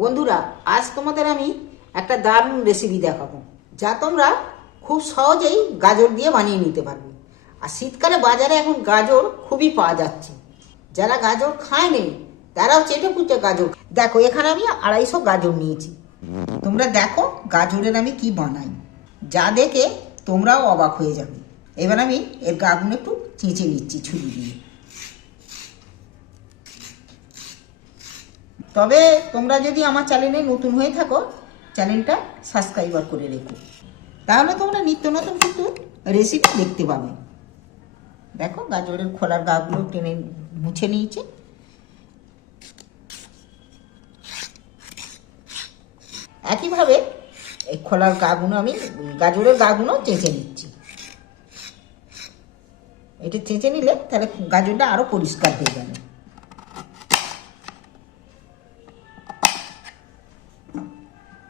বন্ধুরা, আজ তোমাদের আমি একটা দারুণ রেসিপি দেখাবো, যা তোমরা খুব সহজেই গাজর দিয়ে বানিয়ে নিতে পারবে। আর শীতকালে বাজারে এখন গাজর খুবই পাওয়া যাচ্ছে। যারা গাজর খায়নি, তারাও চেটে পুটে গাজর দেখো, এখানে আমি আড়াইশো গাজর নিয়েছি। তোমরা দেখো গাজরের আমি কি বানাই। যা দেখে তোমরাও অবাক হয়ে যাবে। এবার আমি এর গাগুন একটু চেঁচে নিচ্ছি ছুরি দিয়ে। তবে তোমরা যদি আমার চ্যানেলে নতুন হয়ে থাকো, চ্যানেলটা সাবস্ক্রাইবার করে রেখো। তাহলে তোমরা নিত্য নতুন কিন্তু রেসিপি দেখতে পাবে। দেখো, গাজরের খোলার গাগুলো টেনে মুছে নিয়েছি। একইভাবে এই খোলার গাগুলো আমি, গাজরের গাগুলো চেঁচে নিচ্ছি। এটা চেঁচে নিলে তাহলে গাজরটা আরও পরিষ্কার হয়ে যাবে।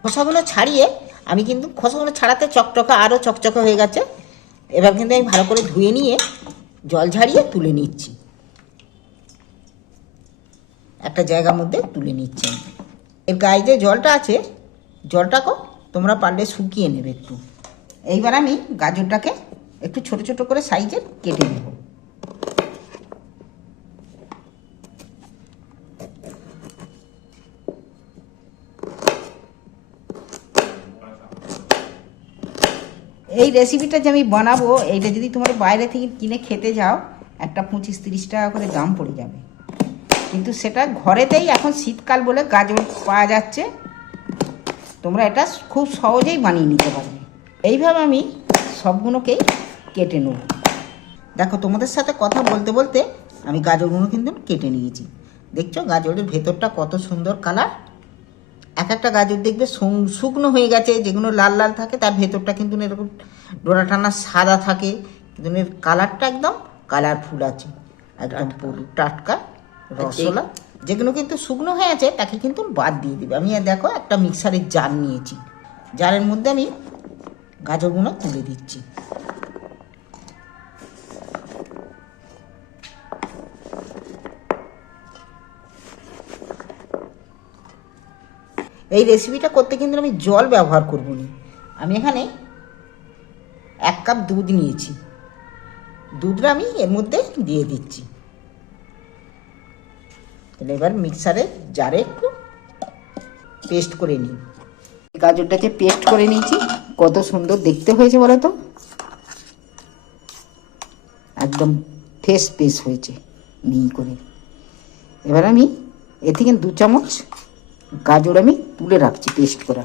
খোসাগুলো ছাড়িয়ে আমি কিন্তু খোসাগুলো ছাড়াতে চকচকা আরও চকচকে হয়ে গেছে। এবার কিন্তু আমি ভালো করে ধুয়ে নিয়ে জল ঝাড়িয়ে তুলে নিচ্ছি। একটা জায়গার মধ্যে তুলে নিচ্ছি। এর গায়ে যে জলটা আছে, জলটাকেও তোমরা পারলে শুকিয়ে নেবে একটু। এইবার আমি গাজরটাকে একটু ছোট ছোট করে সাইজের কেটে নেব এই রেসিপিটা যে আমি বানাবো, এইটা যদি তোমার বাইরে থেকে কিনে খেতে যাও, একটা পঁচিশ তিরিশ টাকা করে দাম পড়ে যাবে। কিন্তু সেটা ঘরেতেই এখন শীতকাল বলে গাজর পাওয়া যাচ্ছে, তোমরা এটা খুব সহজেই বানিয়ে নিতে পারবে। এইভাবে আমি সবগুলোকেই কেটে নেব। দেখো, তোমাদের সাথে কথা বলতে বলতে আমি গাজরগুলো কিন্তু কেটে নিয়েছি। দেখছ, গাজরের ভেতরটা কত সুন্দর কালার এক একটা গাজর দেখবে শুকনো হয়ে গেছে যেগুলো লাল লাল থাকে তার ভেতরটা কিন্তু এরকম ডোরা টানা সাদা থাকে কিন্তু এর কালারটা একদম কালারফুল আছে। একদম পুরো টাটকা রসগোল্লা। যেগুলো কিন্তু শুকনো হয়ে আছে তাকে কিন্তু বাদ দিয়ে দিবে। আমি আর দেখো একটা মিক্সারের জার নিয়েছি। জারের মধ্যে আমি গাজরগুলো তুলে দিচ্ছি। এই রেসিপিটা করতে কিন্তু আমি জল ব্যবহার করব না আমি এখানে এক কাপ দুধ নিয়েছি। দুধটা আমি এর মধ্যে দিয়ে দিচ্ছি। তাহলে এবার মিক্সারে জারে একটু পেস্ট করে নিই। গাজরটাকে পেস্ট করে নিয়েছি, কত সুন্দর দেখতে হয়েছে বলো তো? একদম ফ্রেশ পেস্ট হয়েছে, মিহি করে। এবার আমি এ থেকে দু চামচ গাজর আমি তুলে রাখছি পেস্ট করা।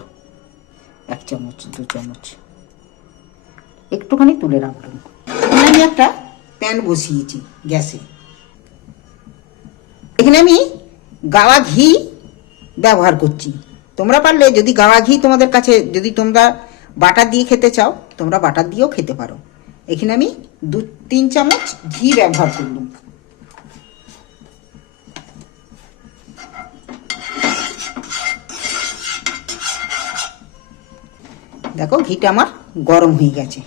এক চামচ, দু চামচ। একটুখানি তুলে রাখলাম। আমি একটা প্যান বসিয়েছি গ্যাসে। এখানে আমি গাওয়া ঘি ব্যবহার করছি। তোমরা পারলে যদি গাওয়া ঘি তোমাদের কাছে, যদি তোমরা বাটার দিয়ে খেতে চাও, তোমরা বাটার দিয়েও খেতে পারো। এখানে আমি দু, তিন চামচ ঘি ব্যবহার করলাম। দেখো, ঘিটা আমার গরম হয়ে গেছে।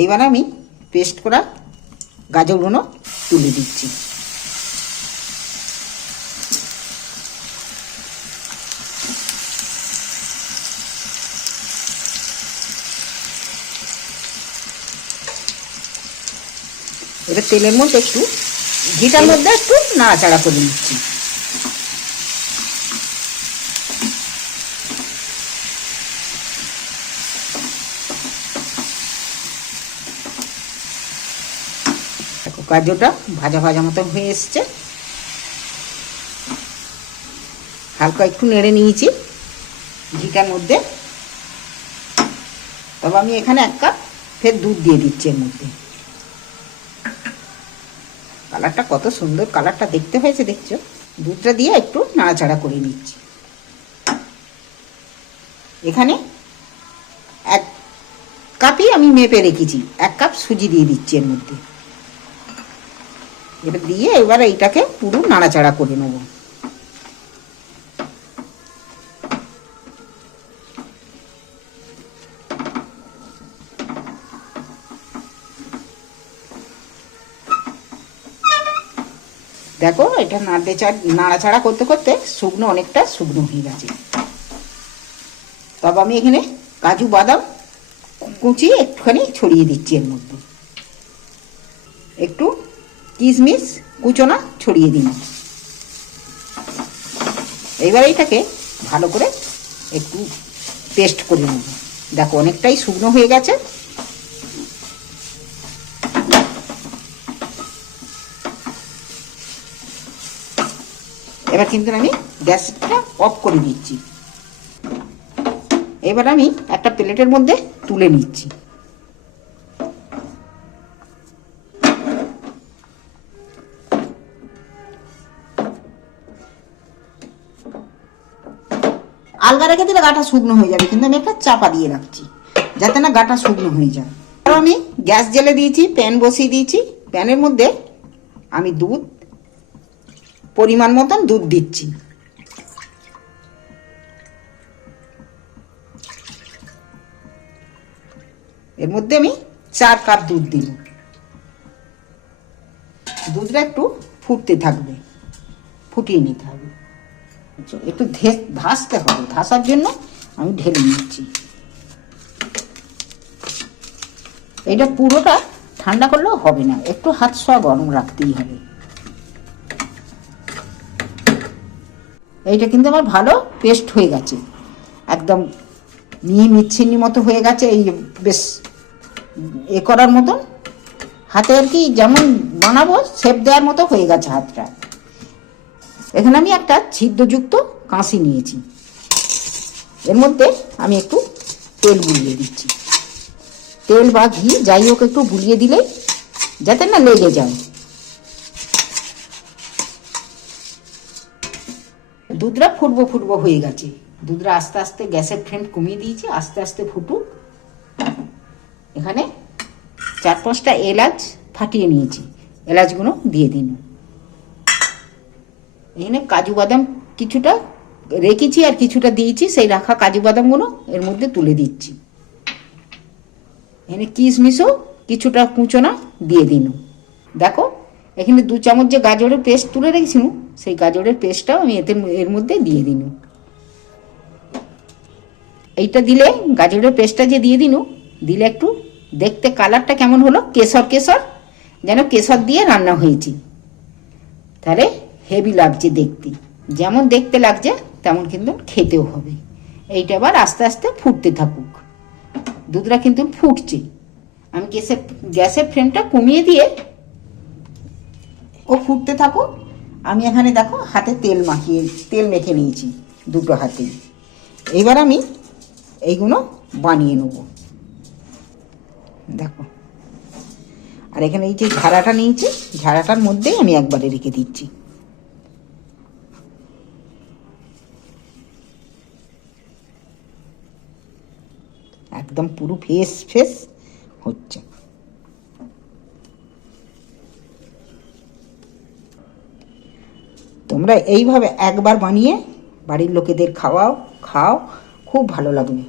এইবার আমি পেস্ট করা গাজরগুলো তুলে দিচ্ছি। এবার তেলের মধ্যে একটু, ঘিটার মধ্যে একটু নাড়াচাড়া করে নিচ্ছি। গাজরটা ভাজা ভাজা মতো হয়ে এসছে। হালকা একটু নেড়ে নিয়েছি ঘিটার মধ্যে। তবে আমি এখানে এক কাপ ফের দুধ দিয়ে দিচ্ছি এর মধ্যে। কালারটা কত সুন্দর, কালারটা দেখতে হয়েছে দেখছ? দুধটা দিয়ে একটু নাড়াচাড়া করে নিচ্ছি। এখানে এক কাপই আমি মেপে রেখেছি, এক কাপ সুজি দিয়ে দিচ্ছি এর মধ্যে। এটা দিয়ে এবার এইটাকে পুরো নাড়াচাড়া করে নেব। দেখো, এটা নাড়তে নাড়াচাড়া করতে করতে শুকনো, অনেকটা শুকনো হয়ে গেছে। তবে আমি এখানে কাজু বাদাম কুচি একটুখানি ছড়িয়ে দিচ্ছি এর মধ্যে। একটু কিশমিশ কুচোনা ছড়িয়ে দিন। এইবার এইটাকে ভালো করে একটু পেস্ট করে নেব দেখো অনেকটাই শুকনো হয়ে গেছে। এবার কিন্তু আমি গ্যাসটা অফ করে দিচ্ছি। এবার আমি একটা প্লেটের মধ্যে তুলে নিচ্ছি। আলগা রেখে দিলে গাটা শুকনো হয়ে যাবে, কিন্তু আমি একটা চাপা দিয়ে রাখছি, যাতে না গাটা শুকনো হয়ে যায়। আর আমি গ্যাস জেলে দিয়েছি, প্যান বসিয়ে দিয়েছি, প্যানের মধ্যে আমি দুধ, পরিমাণ মতন দুধ দিচ্ছি। এর মধ্যে আমি চার কাপ দুধ দিল দুধটা একটু ফুটতে থাকবে, ফুটিয়ে নিতে হবে। একটু ধাসতে হবে। ধাসার জন্য আমি ঢেলে নিচ্ছি। এটা পুরোটা ঠান্ডা করলেও হবে না। একটু হাত সোয়া গরম রাখতেই হবে। এইটা কিন্তু আমার ভালো পেস্ট হয়ে গেছে। একদম মিহি মিচ্ছিন্নি মতো হয়ে গেছে। এই বেশ এ করার মতন। হাতে আর কি যেমন বানাবো শেপ দেওয়ার মতো হয়ে গেছে হাতটা। এখানে আমি একটা ছিদ্রযুক্ত কাঁসি নিয়েছি। এর মধ্যে আমি একটু তেল বুলিয়ে দিচ্ছি। তেল বা ঘি, যাই হোক একটু বুলিয়ে দিলে যাতে না লেগে যায়। দুধটা ফুটবো ফুটবো হয়ে গেছে। দুধটা আস্তে আস্তে গ্যাসের ফ্লেম কমিয়ে দিয়েছি, আস্তে আস্তে ফুটুক। এখানে চার পাঁচটা এলাচ ফাটিয়ে নিয়েছি। এলাচগুলো দিয়ে দিন। এখানে কাজু বাদাম কিছুটা রেখেছি আর কিছুটা দিয়েছি, সেই রাখা কাজু বাদামগুলো এর মধ্যে তুলে দিচ্ছি। এখানে কিশমিশও কিছুটা কুচোনা দিয়ে দিন। দেখো, এখানে দু চামচ যে গাজরের পেস্ট তুলে রেখেছিল সেই গাজরের পেস্টটাও আমি এতে এর মধ্যে দিয়ে দিন। এইটা দিলে গাজরের পেস্টটা যে দিয়ে দিন, দিলে একটু দেখতে কালারটা কেমন হলো, কেশর কেশর, যেন কেশর দিয়ে রান্না হয়েছি। তাহলে হেভি লাগছে দেখতে। যেমন দেখতে লাগছে, তেমন কিন্তু খেতেও হবে। এইটা আবার আস্তে আস্তে ফুটতে থাকুক। দুধটা কিন্তু ফুটছে। আমি গ্যাসের গ্যাসের ফ্লেমটা কমিয়ে দিয়ে ও ফুটতে থাকুক। আমি এখানে দেখো হাতে তেল মাখিয়ে, তেল মেখে নিয়েছি দুটো হাতেই এবার আমি এইগুলো বানিয়ে নেব। দেখো। আর এখানে এই যে ঝাড়াটা নিয়েছি, ঝাড়াটার মধ্যেই আমি একবারে রেখে দিচ্ছি। একদম পুরো ফেস ফেস হচ্ছে। তোমরা এইভাবে একবার বানিয়ে বাড়ির লোকেদের খাওয়াও, খাও, খুব ভালো লাগবে।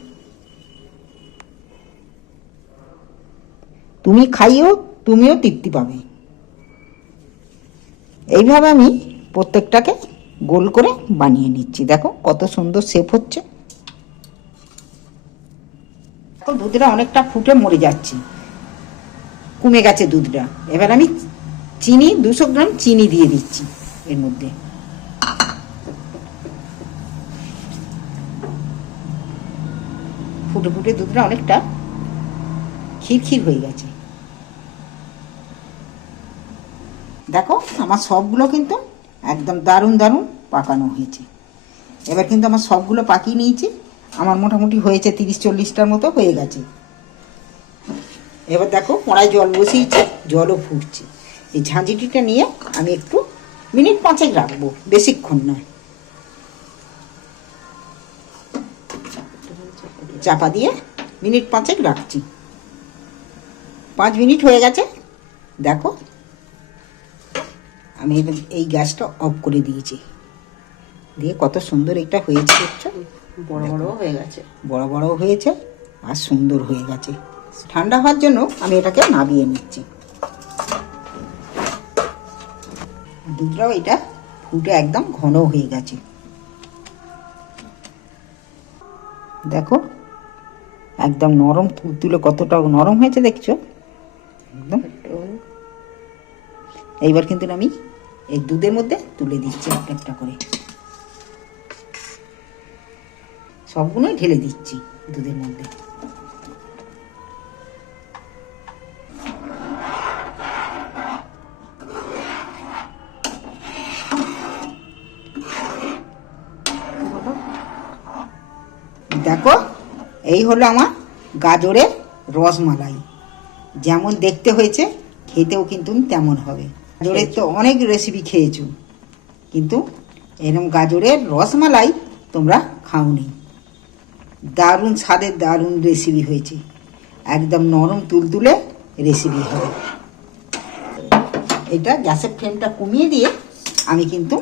তুমি খাইও, তুমিও তৃপ্তি পাবে। এইভাবে আমি প্রত্যেকটাকে গোল করে বানিয়ে নিচ্ছি। দেখো কত সুন্দর শেপ হচ্ছে। এখন দুধটা অনেকটা ফুটে মরে যাচ্ছে। কমে গেছে দুধটা। এবার আমি চিনি, দুশো গ্রাম চিনি দিয়ে দিচ্ছি এর মধ্যে। ফুটে ফুটে দুধটা অনেকটা খিরখির হয়ে গেছে। দেখো, আমার সবগুলো কিন্তু একদম দারুণ দারুণ পাকানো হয়েছে। এবার কিন্তু আমার সবগুলো পাকিয়ে নিয়েছি। আমার মোটামুটি হয়েছে তিরিশ চল্লিশটার মতো হয়ে গেছে। এবার দেখো কড়াই জল বসিয়েছি, জলও ফুটছে। এই ঝাঁঝিটিটা নিয়ে আমি একটু মিনিট পাঁচেক রাখব, বেশিক্ষণ নয়। চাপা দিয়ে মিনিট পাঁচেক রাখছি। পাঁচ মিনিট হয়ে গেছে। দেখো, আমি এই গ্যাসটা অফ করে দিয়েছি। দিয়ে কত সুন্দর এটা হয়েছে, দেখছ? বড় বড় হয়ে গেছে। বড় হয়েছে আর সুন্দর হয়ে গেছে। ঠান্ডা হওয়ার জন্য আমি এটাকে নাবিয়ে নিচ্ছি। দুধটাও এটা ফুটে একদম ঘন হয়ে গেছে। দেখো একদম নরম তুলে কতটা নরম হয়েছে দেখছ? একদম। এইবার কিন্তু আমি এই দুধের মধ্যে তুলে দিচ্ছি একটা একটা করে। সবগুলোই ঢেলে দিচ্ছি দুধের মধ্যে। দেখো, এই হলো আমার গাজরের রসমালাই। যেমন দেখতে হয়েছে, খেতেও কিন্তু তেমন হবে। গাজরের তো অনেক রেসিপি খেয়েছো, কিন্তু এরকম গাজরের রসমালাই তোমরা খাওনি। দারুণ স্বাদের দারুণ রেসিপি হয়েছে। একদম নরম তুলতুলে রেসিপি হবে। এটা গ্যাসের ফ্লেমটা কমিয়ে দিয়ে আমি কিন্তু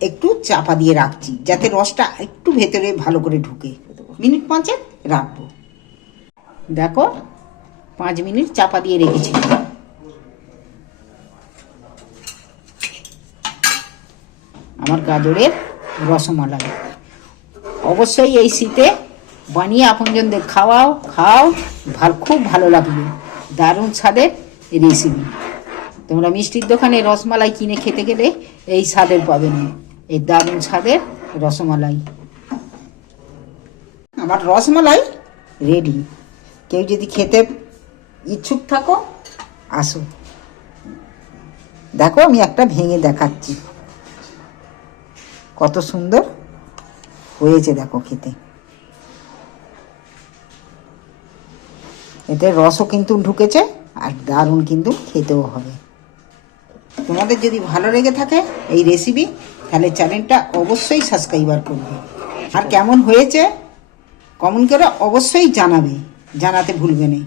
একটু চাপা দিয়ে রাখছি, যাতে রসটা একটু ভেতরে ভালো করে ঢুকে। মিনিট পাঁচেক রাখব। দেখো, পাঁচ মিনিট চাপা দিয়ে রেখেছি। আমার গাজরের রসমালাই। অবশ্যই এই শীতে বানিয়ে আপনজনদের খাওয়াও, খাও, ভালো খুব ভালো লাগবে। দারুণ স্বাদের রেসিপি। তোমরা মিষ্টির দোকানে রসমালাই কিনে খেতে গেলে এই স্বাদের পাবে না। এই দারুণ স্বাদের রসমালাই। আমার রসমালাই রেডি কেউ যদি খেতে ইচ্ছুক থাকো, আসো। দেখো, আমি একটা ভেঙে দেখাচ্ছি। কত সুন্দর। হয়েছে দেখো খেতে। এতে রসও কিন্তু ঢুকেছে আর দারুণ কিন্তু খেতেও হবে। তোমাদের যদি ভালো লেগে থাকে এই রেসিপি তাহলে চ্যানেলটা অবশ্যই সাবস্ক্রাইবার করবে। আর কেমন হয়েছে কমেন্ট করে অবশ্যই জানাবে, জানাতে ভুলবে না।